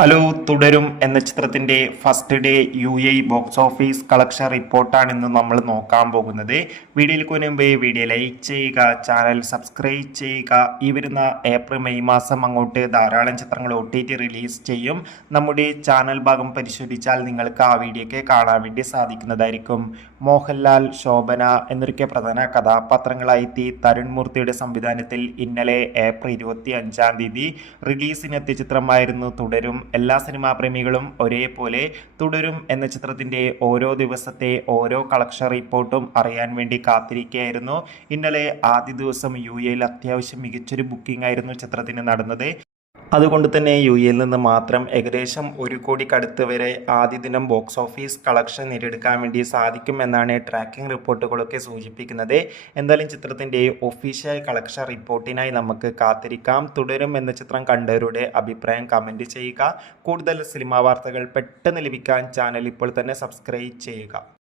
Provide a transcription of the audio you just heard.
Hello Thudarum എന്ന ചിത്രത്തിന്റെ first day U A box office collection റിപ്പോർട്ടാണ് ഇന്ന് നമ്മൾ നോക്കാൻ പോകുന്നത്. വീഡിയോയിൽ മുൻപ് വീഡിയോ ലൈക്ക് ചെയ്യുക ചാനൽ സബ്സ്ക്രൈബ് ചെയ്യുക. ഈ വരുന്ന ഏപ്രിൽ മെയ് മാസം അങ്ങോട്ട് ധാരാളം ചിത്രങ്ങൾ ഒ റിലീസ് ചെയ്യും. നമ്മുടെ ചാനൽ ഭാഗം പരിശോധിച്ചാൽ നിങ്ങൾക്ക് ആ വീഡിയോ വീഡിയോയ്ക്ക് കാണാൻ വേണ്ടി സാധിക്കുന്നതായിരിക്കും. മോഹൻലാൽ ശോഭന എന്നൊക്കെ പ്രധാന കഥാപാത്രങ്ങളായി തരുൺ മൂർത്തിയുടെ സംവിധാനത്തിൽ ഇന്നലെ ഏപ്രിൽ ഇരുപത്തി അഞ്ചാം തീയതി റിലീസിനെത്തിയ ചിത്രമായിരുന്നു തുടരും എല്ലാ സിനിമാ പ്രേമികളും ഒരേപോലെ തുടരും എന്ന ചിത്രത്തിന്റെ ഓരോ ദിവസത്തെ ഓരോ കളക്ഷൻ റിപ്പോർട്ടും അറിയാൻ വേണ്ടി കാത്തിരിക്കുകയായിരുന്നു. ഇന്നലെ ആദ്യ ദിവസം യു എയിൽ അത്യാവശ്യം മികച്ചൊരു ബുക്കിംഗ് ആയിരുന്നു ചിത്രത്തിന് നടന്നത്. അതുകൊണ്ട് തന്നെ യു എയിൽ നിന്ന് മാത്രം ഏകദേശം ഒരു കോടി കടുത്ത് വരെ ആദ്യ ദിനം ബോക്സ് ഓഫീസ് കളക്ഷൻ നേടിയെടുക്കാൻ വേണ്ടി സാധിക്കുമെന്നാണ് ട്രാക്കിംഗ് റിപ്പോർട്ടുകളൊക്കെ സൂചിപ്പിക്കുന്നത്. എന്തായാലും ചിത്രത്തിന്റെ ഒഫീഷ്യൽ കളക്ഷൻ റിപ്പോർട്ടിനായി നമുക്ക് കാത്തിരിക്കാം. തുടരും എന്ന ചിത്രം കണ്ടവരുടെ അഭിപ്രായം കമന്റ് ചെയ്യുക. കൂടുതൽ സിനിമാ വാർത്തകൾ പെട്ടെന്ന് ലഭിക്കാൻ ചാനൽ ഇപ്പോൾ തന്നെ സബ്സ്ക്രൈബ് ചെയ്യുക.